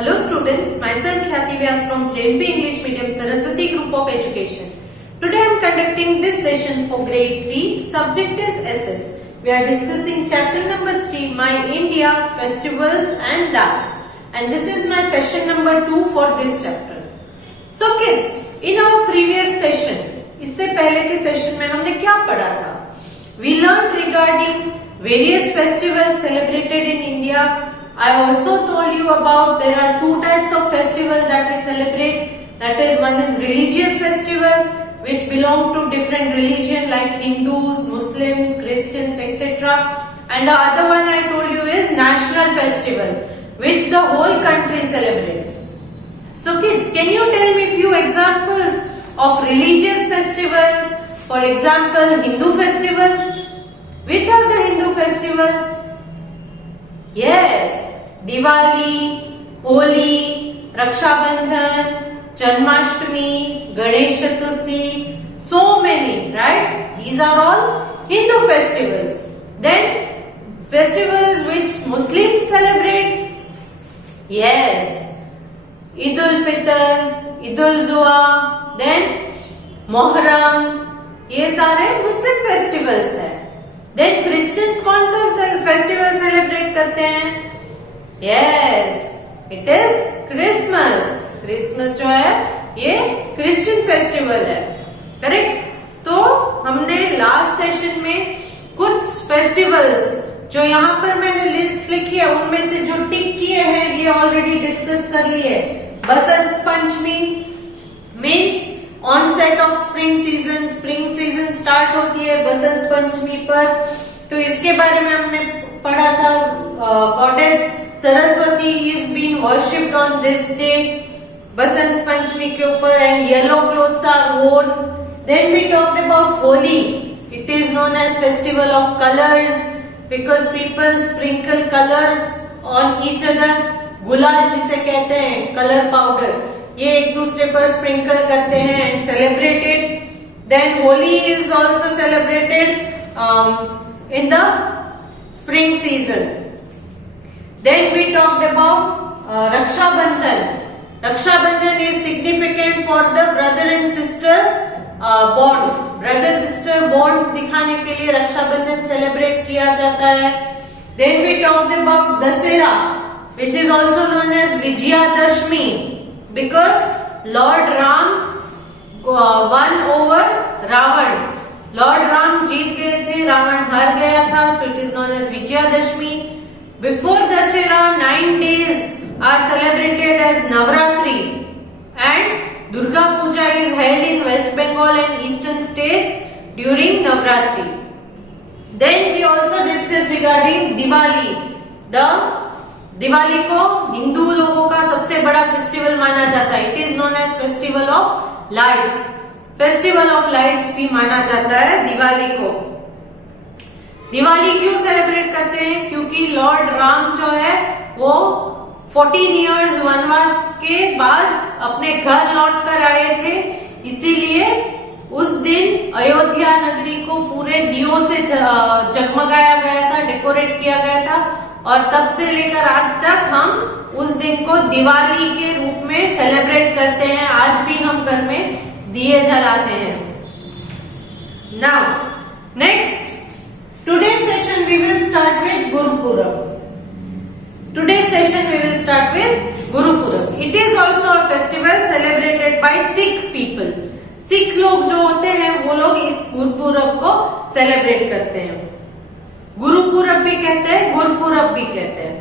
Hello students, myself Khyati Vyas from JMP English Medium Saraswati Group of Education. Today I am conducting this session for grade 3, subject is SS. We are discussing chapter number 3, My India, Festivals and Dance. And this is my session number 2 for this chapter. So kids, in our previous session, इससे पहले के session में हमने क्या पढ़ा था? We learned regarding various festivals celebrated in India. I also told you about there are two types of festival that we celebrate. That is, one is religious festival which belong to different religion like Hindus, Muslims, Christians, etc. And the other one I told you is national festival which the whole country celebrates. So kids, can you tell me few examples of religious festivals? For example, Hindu festivals. Which are the Hindu festivals? Yes, Diwali, Holi, Raksha Bandhan, Janmashtami, Ganesh Chaturthi, so many, right? These are all Hindu festivals. Then festivals which Muslims celebrate. Yes, Eid al-Fitr, Eid al-Zuha, then Muharram, ये सारे मुस्लिम festivals हैं. Then Christians कौन सा festival celebrate करते हैं? Yes, it is Christmas. Christmas जो है ये क्रिश्चियन फेस्टिवल है, करेक्ट. तो हमने लास्ट सेशन में कुछ फेस्टिवल्स जो यहाँ पर मैंने लिस्ट लिखी है उनमें से जो टिक किए हैं ये ऑलरेडी डिस्कस कर लिए. Basant Panchami means onset of spring season. Spring season start होती है बसंत पंचमी पर. तो इसके बारे में हमने पढ़ा था. Goddess Saraswati is been worshipped on this day, Basant Panchami के ऊपर, and yellow clothes are worn. Then we talked about Holi. It is known as festival of colours because people sprinkle colours on each other. Gulal जिसे कहते हैं, कलर पाउडर, ये एक दूसरे पर sprinkle करते हैं and celebrated. Then Holi is also celebrated in the spring season. Then we talked about Raksha Bandhan. Raksha Bandhan is significant for the brother and sisters bond. Brother sister bond दिखाने के लिए रक्षा बंधन सेलिब्रेट किया जाता है. Then we talked about Dussehra which is also known as Vijayadashmi because Lord Ram won over Ravan. Lord Ram जीत गए थे, रावण हार गया था, so it is known as Vijayadashmi. Before Dashera, 9 days are celebrated as Navratri, and Durga Puja is held in West Bengal and eastern states during Navratri. Then we also discussed regarding Diwali. Diwali को हिंदू लोगों का सबसे बड़ा festival माना जाता है. It is known as festival of lights. Festival of lights भी माना जाता है दिवाली को. दिवाली क्यों सेलिब्रेट करते हैं? क्योंकि लॉर्ड राम जो है वो 14 इयर्स वनवास के बाद अपने घर लौट कर आए थे. इसीलिए उस दिन अयोध्या नगरी को पूरे दियों से जगमगाया गया था, डेकोरेट किया गया था, और तब से लेकर आज तक हम उस दिन को दिवाली के रूप में सेलिब्रेट करते हैं. आज भी हम घर में दिए जलाते हैं. Now next, today session we will start with Gurpurab. Today session we will start with Gurpurab. It is also a festival celebrated by Sikh people. Sikh लोग जो होते हैं वो लोग इस गुरुपुरब को सेलिब्रेट करते हैं. गुरुपुरब भी कहते हैं, गुरपुरब भी कहते हैं.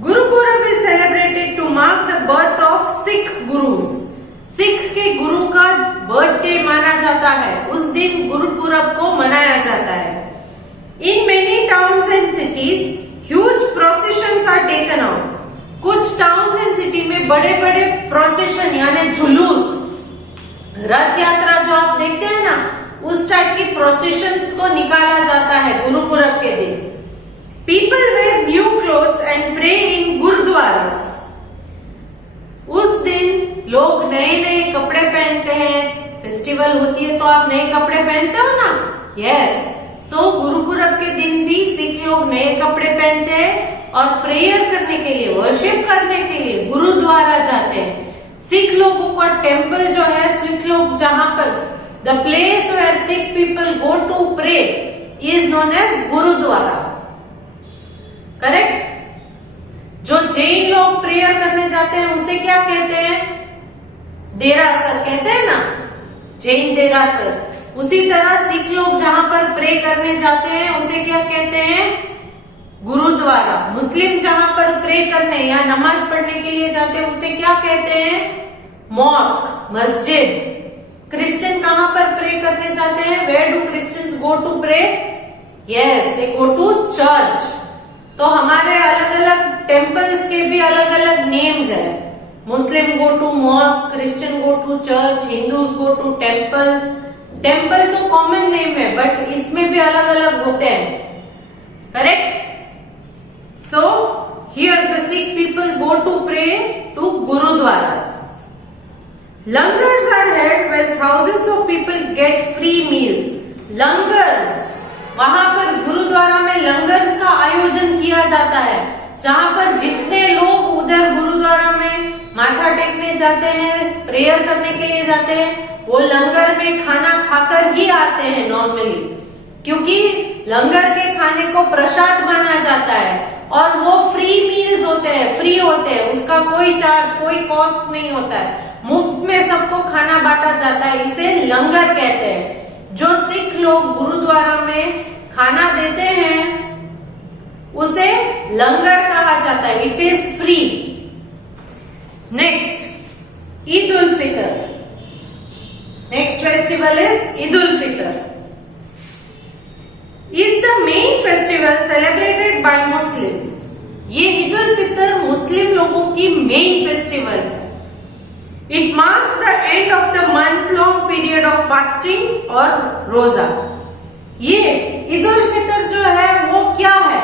Gurpurab is celebrated to mark the birth of Sikh gurus. Sikh के गुरु का बर्थडे माना जाता है. उस दिन गुरुपुरब को मनाया जाता है. In many towns and cities huge processions are taken out. कुछ टाउन्स एंड सिटी में बड़े बड़े प्रोसेशन यानी जुलूस, रथ यात्रा जो आप देखते हैं ना, उस टाइप की प्रोसेशंस को निकाला जाता है गुरुपुरब के दिन. People wear new clothes and pray in gurdwaras. उस दिन लोग नए नए कपड़े पहनते हैं. फेस्टिवल होती है तो आप नए कपड़े पहनते हो ना. यस, सो गुरुपुरब के दिन भी सिख लोग नए कपड़े पहनते हैं और प्रेयर करने के लिए, वर्शिप करने के लिए गुरुद्वारा जाते हैं। सिख लोगों का टेम्पल जो है, सिख लोग जहां पर the place where Sikh people go to pray is known as gurudwara, correct. जो जैन लोग प्रेयर करने जाते हैं उसे क्या कहते हैं? देरासर कहते हैं ना, जैन देरासर। उसी तरह सिख लोग जहां पर प्रे करने जाते हैं उसे क्या कहते हैं? गुरुद्वारा। मुस्लिम जहां पर प्रे करने या नमाज पढ़ने के लिए जाते हैं उसे क्या कहते हैं? मॉस्क, मस्जिद। क्रिश्चियन कहां पर प्रे करने जाते हैं? Where do Christians go to pray? Yes, they go to church. तो हमारे अलग अलग टेम्पल्स के भी अलग अलग नेम्स है। Muslim go to mosque, Christian go to church, Hindus go to temple. Temple तो कॉमन नेम है बट इसमें भी अलग अलग होते हैं, correct. So here the Sikh people go to pray to gurudwaras. Langars are held where thousands of people get free meals. Langars, वहां पर गुरुद्वारा में लंगर्स का आयोजन किया जाता है, जहां पर जितने लोग उधर गुरुद्वारा में माथा टेकने जाते हैं, प्रेयर करने के लिए जाते हैं, वो लंगर में खाना खाकर ही आते हैं नॉर्मली, क्योंकि लंगर के खाने को प्रसाद माना जाता है और वो फ्री मील्स होते हैं, फ्री होते हैं, उसका कोई चार्ज, कोई कॉस्ट नहीं होता है, मुफ्त में सबको खाना बांटा जाता है, इसे लंगर कहते हैं। जो सिख लोग गुरुद्वारा में खाना देते हैं उसे लंगर कहा जाता है, it is free. Next, Eid ul Fitr. Next festival is Eid ul Fitr. is the main festival celebrated by Muslims. ये ईद उल फितर मुस्लिम लोगों की मेन फेस्टिवल है। It marks the end of the month-long period of fasting और रोजा। ये ईद उल फितर जो है वो क्या है?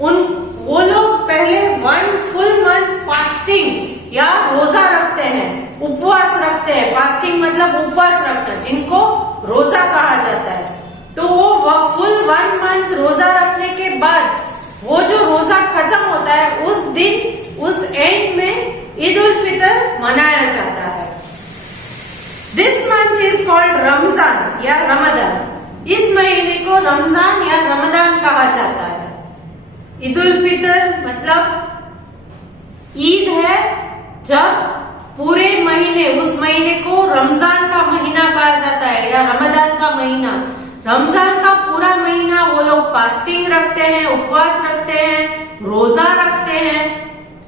वो लोग पहले 1 फुल मंथ फास्टिंग या रोजा रखते हैं, उपवास रखते हैं। फास्टिंग मतलब उपवास रखना, जिनको रोजा कहा जाता है। तो वो फुल 1 मंथ रोजा रखने के बाद वो जो रोजा खत्म होता है उस दिन, उस एंड में ईद उल फितर मनाया जाता है। This month is called Ramzan या रमदान। इस महीने को रमजान या रमदान कहा जाता है। ईद उल फितर मतलब ईद है, जब पूरे महीने, उस महीने को रमजान का महीना कहा जाता है या रमदान का महीना। रमजान का पूरा महीना वो लोग फास्टिंग रखते हैं, उपवास रखते हैं, रोजा रखते हैं।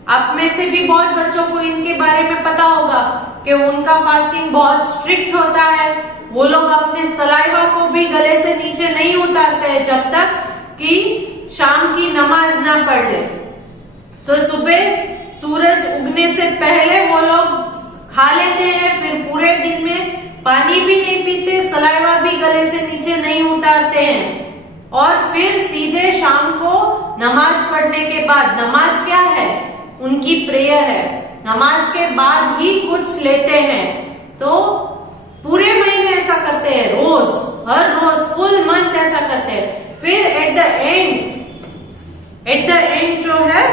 आप में से भी बहुत बच्चों को इनके बारे में पता होगा कि उनका फास्टिंग बहुत स्ट्रिक्ट होता है। वो लोग अपने सलाइवा को भी गले से नीचे नहीं उतारते हैं जब तक कि शाम की नमाज ना पढ़ ले। सो सुबह सूरज उगने से पहले वो लोग खा लेते हैं, फिर पूरे दिन में पानी भी नहीं पीते, सलाइवा भी गले से नीचे नहीं उतारते हैं, और फिर सीधे शाम को नमाज पढ़ने के बाद, नमाज क्या है? उनकी प्रेयर है। नमाज के बाद ही कुछ लेते हैं। तो पूरे महीने ऐसा करते हैं, रोज, हर रोज फुल मंथ ऐसा करते हैं। फिर एट द एंड जो है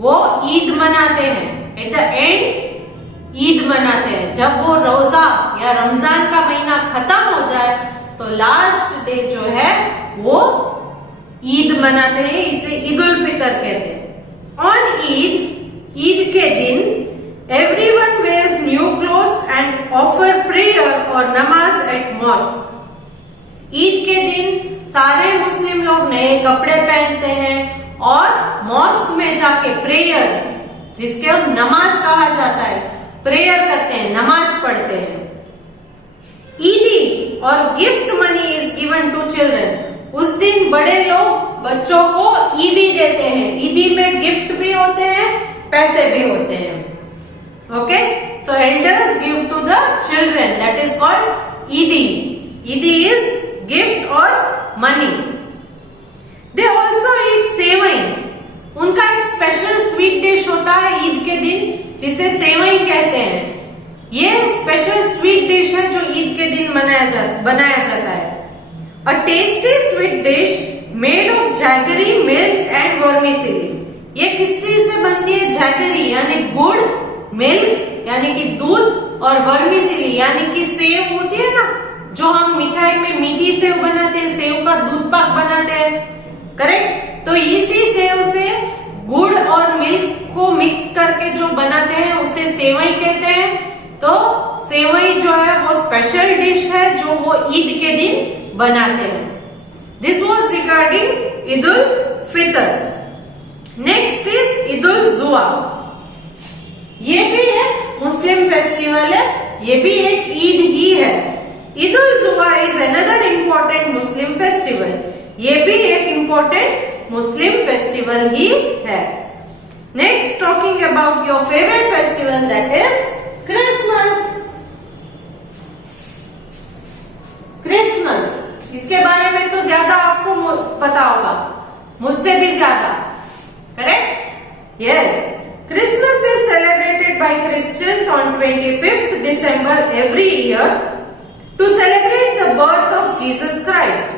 वो ईद मनाते हैं। एट द एंड ईद मनाते हैं। जब वो रोजा या रमजान का महीना खत्म हो जाए तो लास्ट डे जो है वो ईद मनाते हैं, इसे ईद उल फितर कहते हैं। ऑन ईद के दिन everyone wears new clothes and offer prayer और नमाज एट मॉस्क। ईद के दिन सारे मुस्लिम लोग नए कपड़े पहनते हैं और मॉस्क में जाके प्रेयर, जिसके नमाज कहा जाता है, प्रेयर करते हैं, नमाज पढ़ते हैं। ईदी और gift money is given to children. उस दिन बड़े लोग बच्चों को ईदी देते हैं। ईदी में गिफ्ट भी होते हैं, पैसे भी होते हैं। Okay, so elders give to the children, that is called Eidi. Eidi is gift और money. They also eat sevai. उनका एक स्पेशल स्वीट डिश होता है ईद के दिन, जिसे सेवई कहते हैं। ये स्पेशल स्वीट डिश है जो ईद के दिन बनाया जाता है। A tasty sweet dish made of jaggery, milk and vermicelli. ये किस चीज से बनती है? जैगरी यानी गुड़, मिल्क यानी कि दूध, और वर्मिसेली यानी कि सेव होती है ना, जो हम मिठाई में मीठी सेव बनाते हैं, सेव का दूध पाक बनाते हैं, करेक्ट। तो इसी सेव से गुड़ और मिल्क को मिक्स करके जो बनाते हैं उसे सेवई कहते हैं। तो सेवई जो है वो स्पेशल डिश है जो वो ईद के दिन बनाते हैं। This was regarding Eid ul Fitr. Next is Eid ul Zuha. ये भी एक मुस्लिम फेस्टिवल है, ये भी एक ईद ही है। Eid ul Zuha is another important Muslim festival. ये भी एक इम्पोर्टेंट मुस्लिम फेस्टिवल ही है। Next talking about your favourite festival that is Christmas. Christmas, इसके बारे में तो ज्यादा आपको पता होगा, मुझसे भी ज्यादा, correct? Yes, Christmas is celebrated by Christians on 25th December every year to celebrate the birth of Jesus Christ.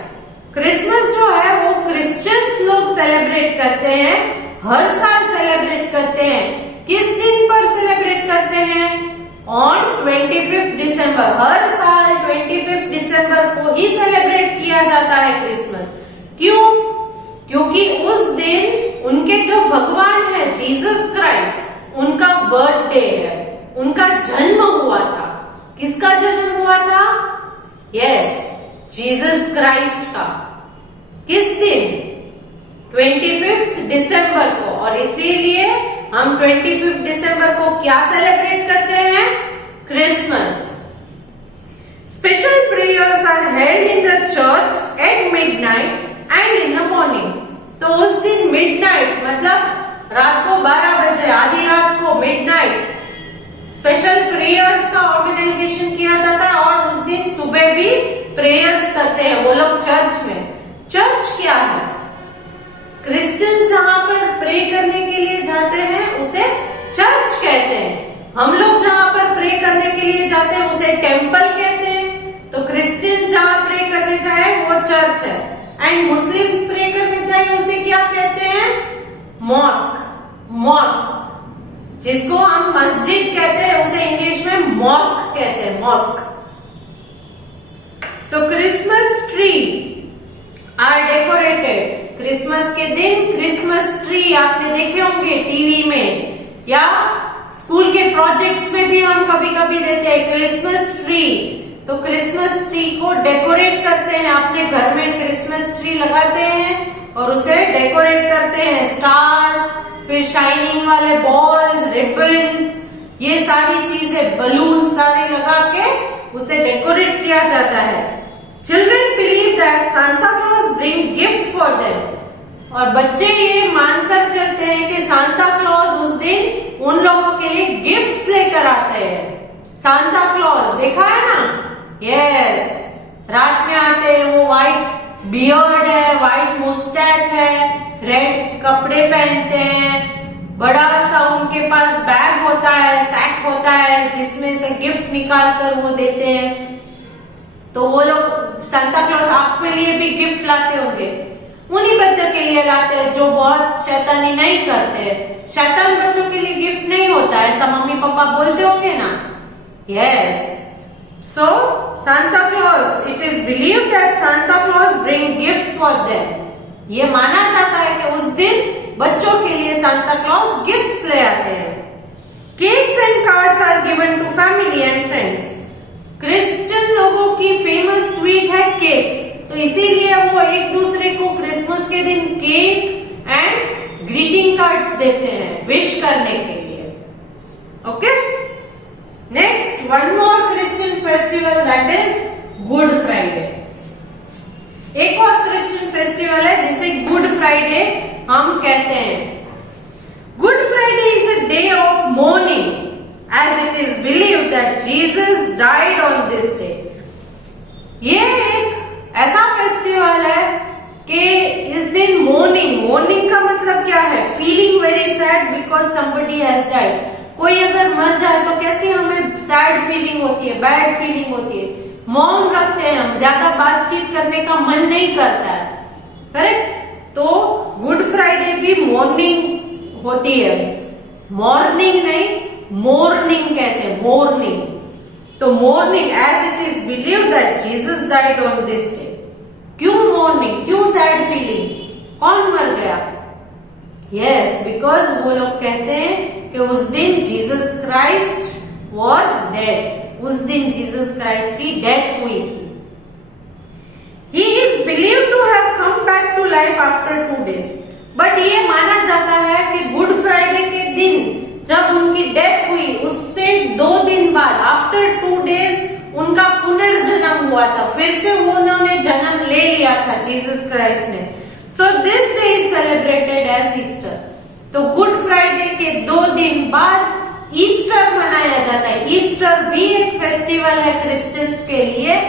Christmas जो है वो क्रिश्चियंस लोग सेलिब्रेट करते हैं, हर साल सेलिब्रेट करते हैं। किस दिन पर सेलिब्रेट करते हैं? On 25th December। हर साल 25th December को ही सेलिब्रेट किया जाता है क्रिसमस। क्यों? क्योंकि उस दिन उनके जो भगवान है जीसस क्राइस्ट, उनका बर्थडे है, उनका जन्म हुआ था। किसका जन्म हुआ था? यस, जीसस क्राइस्ट का। किस दिन? 25th December को। और इसीलिए हम 25th December को क्या सेलिब्रेट करते हैं? Christmas. Special prayers are held in the church at midnight and in the morning. तो उस दिन मिडनाइट मतलब रात को 12 बजे, आधी रात को मिडनाइट स्पेशल प्रेयर्स का ऑर्गेनाइजेशन किया जाता है, और उस दिन सुबह भी प्रेयर्स करते हैं वो लोग चर्च में। चर्च क्या है? क्रिश्चियंस जहां पर प्रे करने के लिए जाते हैं उसे चर्च कहते हैं। हम लोग जहां पर प्रे करने के लिए जाते हैं उसे टेम्पल कहते हैं। तो क्रिश्चियंस जहां प्रे करने जाए वो चर्च है, एंड मुस्लिम्स प्रे करने जाए उसे क्या कहते हैं? मॉस्क। मॉस्क, जिसको हम मस्जिद कहते हैं उसे इंग्लिश में मॉस्क कहते हैं, mosque. So Christmas tree are decorated. Christmas के दिन क्रिसमस ट्री आपने देखे होंगे टीवी में, या स्कूल के प्रोजेक्ट्स में भी हम कभी कभी देते हैं क्रिसमस ट्री। तो क्रिसमस ट्री को डेकोरेट करते हैं, अपने घर में क्रिसमस ट्री लगाते हैं और उसे डेकोरेट करते हैं। स्टार्स, फिर शाइनिंग वाले बॉल्स, रिबन्स, ये सारी चीजें, बलून सारे लगा के उसे डेकोरेट किया जाता है। Children believe that Santa Claus bring gift for them. और बच्चे ये मानकर चलते हैं कि सांता क्लॉज उस दिन उन लोगों के लिए गिफ्ट्स लेकर आते हैं। सांता क्लॉज देखा है ना? यस, रात में आते हैं, वो व्हाइट बियर्ड है, व्हाइट मुस्टैच है, रेड कपड़े पहनते हैं, बड़ा सा उनके पास बैग होता है, सैक होता है, जिसमें से गिफ्ट निकाल कर वो देते हैं। तो वो लोग सांता क्लॉज आपके लिए भी गिफ्ट लाते होंगे, उन्हीं बच्चों के लिए लाते हैं जो बहुत शैतानी नहीं करते। शैतान बच्चों के लिए गिफ्ट नहीं होता है, ऐसा मम्मी पापा बोलते होंगे ना? Yes, so Santa Claus, it is believed that Santa Claus bring gift for them. ये माना जाता है कि उस दिन बच्चों के लिए सांता क्लॉज गिफ्ट्स ले आते हैं। Cakes and cards are given to family and friends. Christian लोगों की फेमस स्वीट है केक, तो इसीलिए वो एक दूसरे को क्रिसमस के दिन केक एंड ग्रीटिंग कार्ड्स देते हैं विश करने के लिए। Okay, next one more Christian festival that is good Friday. एक और क्रिश्चियन फेस्टिवल है जिसे गुड फ्राइडे हम कहते हैं। Good Friday is a day of morning as it is believed that Jesus died on this day. ये एक ऐसा फेस्टिवल है कि इस दिन मोर्निंग का मतलब क्या है? Feeling very sad because somebody has died। कोई अगर मर जाए तो कैसी हमें सैड फीलिंग होती है, बैड फीलिंग होती है, मौन रखते हैं हम, ज्यादा बातचीत करने का मन नहीं करता है। करेक्ट। तो गुड फ्राइडे भी मॉर्निंग होती है, मॉर्निंग नहीं मॉर्निंग कहते हैं, मॉर्निंग। तो mourning as it is believe that Jesus died on this day. क्यों मॉर्निंग, क्यों सैड फीलिंग, कौन मर गया? यस, बिकॉज वो लोग कहते हैं कि उस दिन जीसस क्राइस्ट वॉज डेड, उस दिन जीसस क्राइस्ट की डेथ हुई थी। He is believed to have come back to life after 2 days. But ये माना जाता है कि गुड फ्राइडे के दिन जब उनकी डेथ हुई उससे 2 दिन बाद आफ्टर 2 डेज उनका पुनर्जन्म हुआ था, फिर से उन्होंने जन्म ले लिया था जीसस क्राइस्ट ने। So this day is celebrated as Easter. तो गुड फ्राइडे के 2 दिन बाद ईस्टर मनाया जाता है। ईस्टर भी एक फेस्टिवल है क्रिश्चियंस के लिए।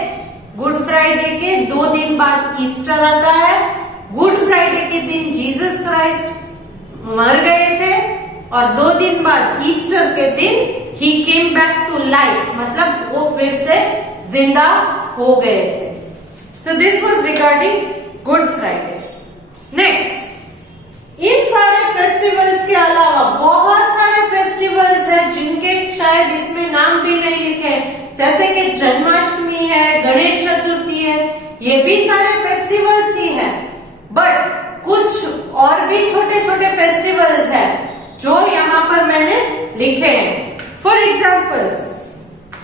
गुड फ्राइडे के 2 दिन बाद ईस्टर आता है। गुड फ्राइडे के दिन जीसस क्राइस्ट मर गए थे और 2 दिन बाद ईस्टर के दिन ही केम बैक टू लाइफ, मतलब वो फिर से जिंदा हो गए थे। So this was regarding Good Friday. Next, इन सारे फेस्टिवल्स के अलावा बहुत सारे फेस्टिवल्स हैं जिनके शायद इसमें नाम भी नहीं लिखे, जैसे कि जन्माष्टमी है, गणेश चतुर्थी है, ये भी सारे फेस्टिवल्स ही हैं। बट कुछ और भी छोटे छोटे फेस्टिवल्स हैं जो यहाँ पर मैंने लिखे हैं। For example,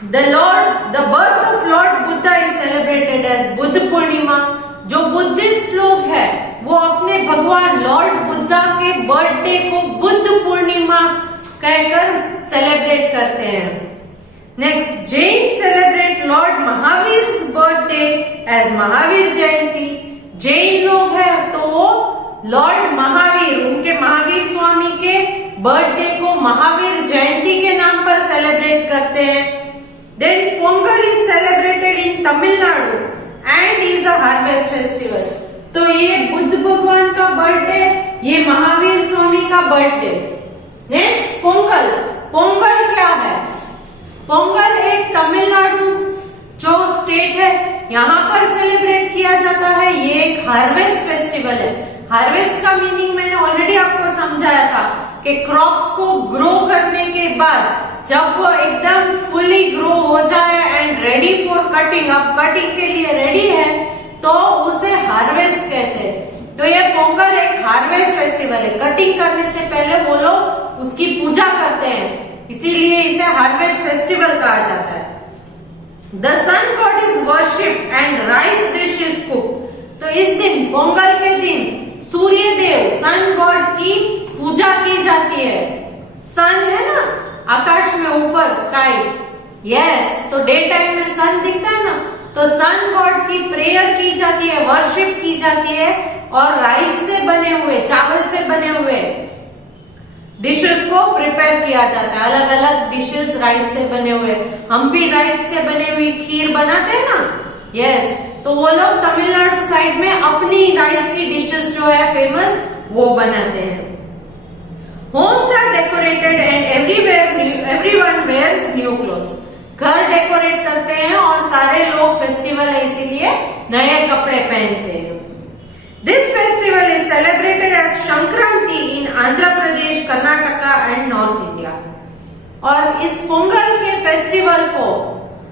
the birth of Lord Buddha is celebrated as Buddha Purnima. जो बुद्धिस्ट लोग हैं वो अपने भगवान लॉर्ड बुद्धा के बर्थडे को बुद्ध पूर्णिमा कहकर सेलिब्रेट करते हैं। Next, Jain celebrate Lord Mahavir birthday as Mahavir Jayanti. Jain लोग हैं तो वो लॉर्ड महावीर, उनके महावीर स्वामी के बर्थडे को महावीर जयंती के नाम पर सेलिब्रेट करते हैं। Then Pongal is celebrated in Tamil Nadu and is a harvest festival. तो ये बुद्ध भगवान का बर्थडे, ये महावीर स्वामी का बर्थडे। नेक्स्ट, पोंगल। पोंगल क्या है? पोंगल एक तमिलनाडु जो स्टेट है यहाँ पर सेलिब्रेट किया जाता है। ये एक हार्वेस्ट फेस्टिवल है। हार्वेस्ट का मीनिंग मैंने ऑलरेडी आपको समझाया था कि क्रॉप्स को ग्रो करने के बाद जब वो एकदम फुली ग्रो हो जाए एंड रेडी फॉर कटिंग, अब कटिंग के लिए रेडी है, तो उसे हार्वेस्ट कहते हैं। तो ये पोंगल एक हार्वेस्ट फेस्टिवल है। कटिंग करने से पहले वो लोग उसकी पूजा करते हैं, इसीलिए इसे हार्वेस्ट फेस्टिवल कहा जाता है। The sun god is worship and rice dish is cook. तो इस दिन, पोंगल के दिन, सूर्य देव, सन गॉड की पूजा की जाती है। सन है ना आकाश में ऊपर, स्काई, यस, तो डे टाइम में सन दिखता है ना, तो सन गॉड की प्रेयर की जाती है, वर्शिप की जाती है और राइस से बने हुए, चावल से बने हुए डिशेस को प्रिपेयर किया जाता है। अलग अलग डिशेस राइस से बने हुए, हम भी राइस से बने हुई खीर बनाते हैं ना, यस, तो वो लोग तमिलनाडु साइड में अपनी राइस की डिशेस जो है फेमस, वो बनाते हैं। Homes are decorated and everyone wears new clothes. घर डेकोरेट करते हैं और सारे लोग, फेस्टिवल है इसीलिए नए कपड़े पहनते हैं। This festival is celebrated as Shankranti in Andhra Pradesh, Karnataka and North India. और इस पोंगल के फेस्टिवल को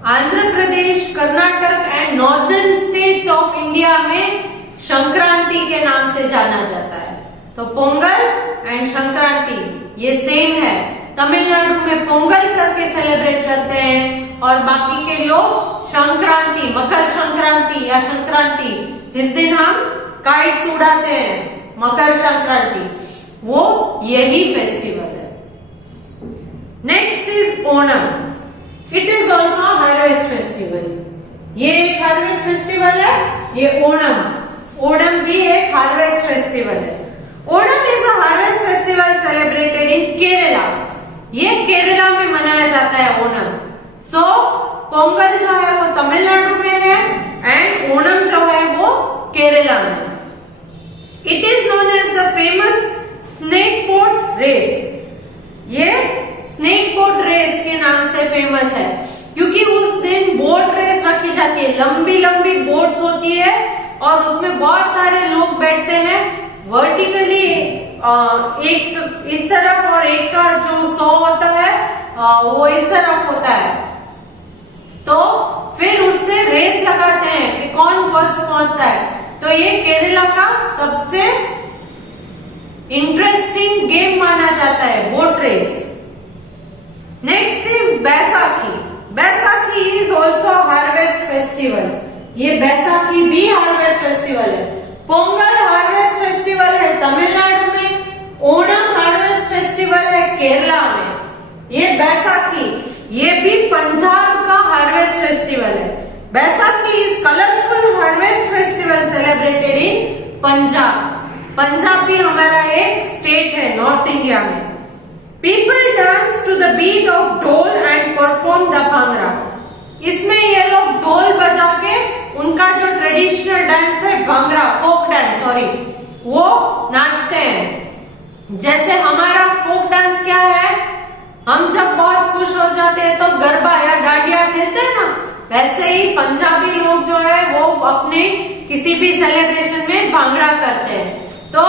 Andhra Pradesh, Karnataka and northern states of India में संक्रांति के नाम से जाना जाता है। तो पोंगल एंड संक्रांति ये सेम है। तमिलनाडु में पोंगल करके सेलिब्रेट करते हैं और बाकी के लोग संक्रांति, मकर संक्रांति या संक्रांति, जिस दिन हम काइट्स उड़ाते हैं, मकर संक्रांति, वो यही फेस्टिवल है। Next is Onam. It is also harvest festival. ये एक हार्वेस्ट फेस्टिवल है, ये ओणम। ओणम भी एक हार्वेस्ट फेस्टिवल है। Onam is a harvest festival celebrated in Kerala. ये केरला में मनाया जाता है ओणम। सो पोंगल जो है वो तमिलनाडु में है एंड ओणम जो है वो केरला में। It is known as the famous snake boat race. ये स्नेक बोट रेस के नाम से फेमस है क्योंकि उस दिन बोट रेस रखी जाती है। लंबी लंबी बोट्स होती है और उसमें बहुत सारे लोग बैठते हैं वर्टिकली, एक इस तरफ और एक का जो 100 होता है वो इस तरफ होता है। तो फिर उससे रेस लगाते हैं कि कौन फर्स्ट पहुंचता है। तो ये केरला का सबसे इंटरेस्टिंग गेम माना जाता है, boat race. Next is Baisakhi. Baisakhi is also harvest festival. ये बैसाखी भी हार्वेस्ट फेस्टिवल है। पोंगल हार्वेस्ट फेस्टिवल है तमिलनाडु में, ओणम हार्वेस्ट फेस्टिवल है केरला में। ये बैसाखी ये भी पंजाब का हार्वेस्ट फेस्टिवल है। Baisakhi is colourful harvest festival celebrated in Punjab. Punjab भी हमारा एक स्टेट है नॉर्थ इंडिया में। People dance to the beat of dhol and perform the bhangra. इसमें ये लोग ढोल बजा के उनका जो ट्रेडिशनल डांस है भांगड़ा, फोक डांस सॉरी, वो नाचते हैं। जैसे हमारा फोक डांस क्या है, हम जब बहुत खुश हो जाते हैं तो गरबा या डांडिया खेलते हैं ना, वैसे ही पंजाबी लोग जो है वो अपने किसी भी सेलिब्रेशन में भांगड़ा करते हैं। तो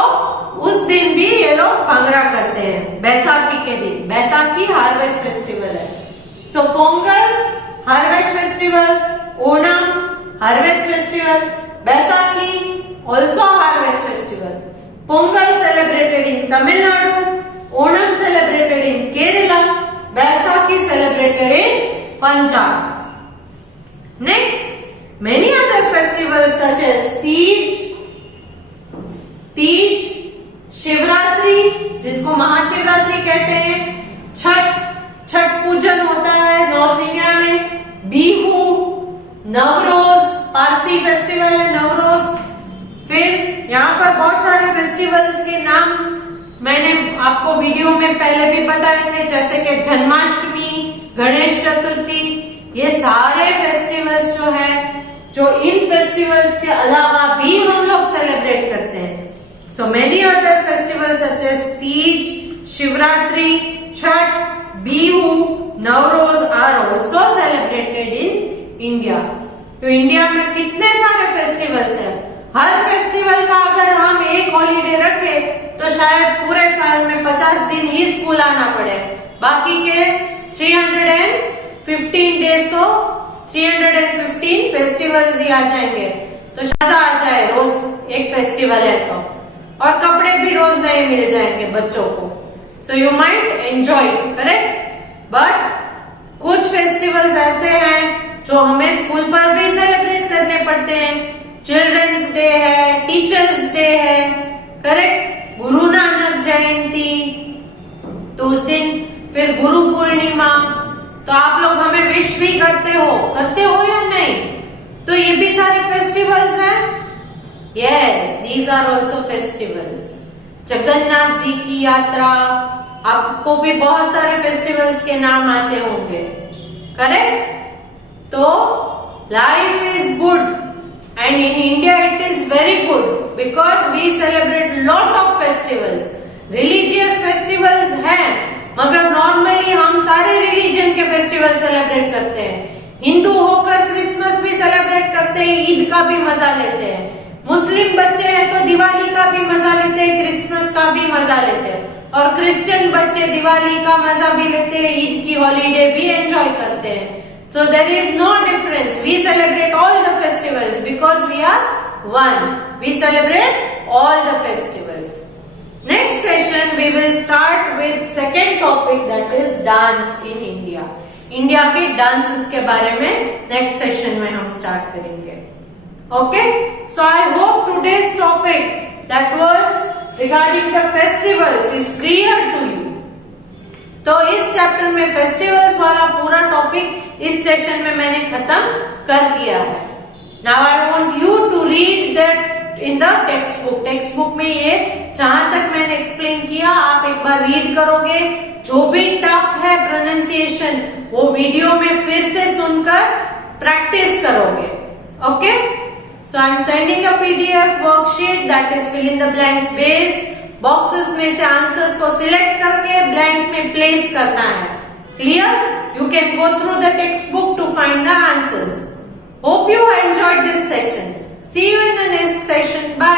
उस दिन भी ये लोग भांगड़ा करते हैं बैसाखी के दिन। बैसाखी हार्वेस्ट फेस्टिवल है। So Pongal harvest festival, Onam harvest festival, Baisakhi also harvest festival. Pongal celebrated in Tamil Nadu, Onam celebrated in Kerala, Baisakhi celebrated in Punjab. Next, many other festivals such as Teej, Shivratri जिसको महाशिवरात्रि कहते हैं, छठ पूजन होता है नॉर्थ इंडिया में, बिहू, नवरोज पारसी फेस्टिवल है नवरोज। फिर यहाँ पर बहुत सारे फेस्टिवल्स के नाम मैंने आपको वीडियो में पहले भी बताए थे, जैसे कि जन्माष्टमी, गणेश चतुर्थी। ये सारे फेस्टिवल्स जो है, जो इन फेस्टिवल्स के अलावा भी हम लोग सेलिब्रेट करते हैं। So many other festivals such as Teej, Shivratri, Chhath, Bihu, Navroz are also celebrated in India. तो इंडिया में कितने सारे फेस्टिवल्स हैं। हर फेस्टिवल का अगर हम एक हॉलीडे रखें तो शायद पूरे साल में 50 दिन ही स्कूल आना पड़े, बाकी के 315 डेज तो 315 फेस्टिवल्स ही आ जाएंगे। तो मजा आ जाए रोज एक फेस्टिवल है तो, और कपड़े भी रोज नए मिल जाएंगे बच्चों को। So you might enjoy, correct. But कुछ फेस्टिवल्स ऐसे हैं जो हमें स्कूल पर भी सेलिब्रेट करने पड़ते हैं। चिल्ड्रंस डे है, टीचर्स डे है, करेक्ट, गुरु नानक जयंती, तो उस दिन फिर गुरु पूर्णिमा। तो आप लोग हमें विश भी करते हो या नहीं? तो ये भी सारे फेस्टिवल्स हैं। Yes, these are also festivals. Jagannath ji की यात्रा, आपको भी बहुत सारे फेस्टिवल्स के नाम आते होंगे, करेक्ट। तो life is good and in India it is very good because we celebrate lot of festivals. Religious festivals हैं, मगर normally हम सारे religion के festival celebrate करते हैं। हिंदू होकर क्रिसमस भी celebrate करते हैं, ईद का भी मजा लेते हैं। मुस्लिम बच्चे हैं तो दिवाली का भी मजा लेते हैं, क्रिसमस का भी मजा लेते हैं, और क्रिश्चियन बच्चे दिवाली का मजा भी लेते हैं, ईद की हॉलीडे भी एंजॉय करते हैं। So there is no difference. We celebrate all the festivals because we are one. We celebrate all the festivals. Next session we will start with second topic, that is dance in India. India के dances के बारे में next session में हम start करेंगे. Okay? So I hope today's topic that was regarding the festivals is clear to you. तो इस chapter में फेस्टिवल्स वाला पूरा टॉपिक इस सेशन में मैंने खत्म कर दिया है। Now I want you to read that in the textbook. Textbook में ये जहां तक मैंने एक्सप्लेन किया आप एक बार रीड करोगे। जो भी टफ है प्रोनाउंसिएशन वो वीडियो में फिर से सुनकर प्रैक्टिस करोगे। Okay, so I am sending a PDF worksheet that is fill in the blank space. Boxes में से आंसर को सिलेक्ट करके ब्लैंक में प्लेस करना है। Clear? You can go through the textbook to find the answers. Hope you enjoyed this session. See you in the next session. Bye.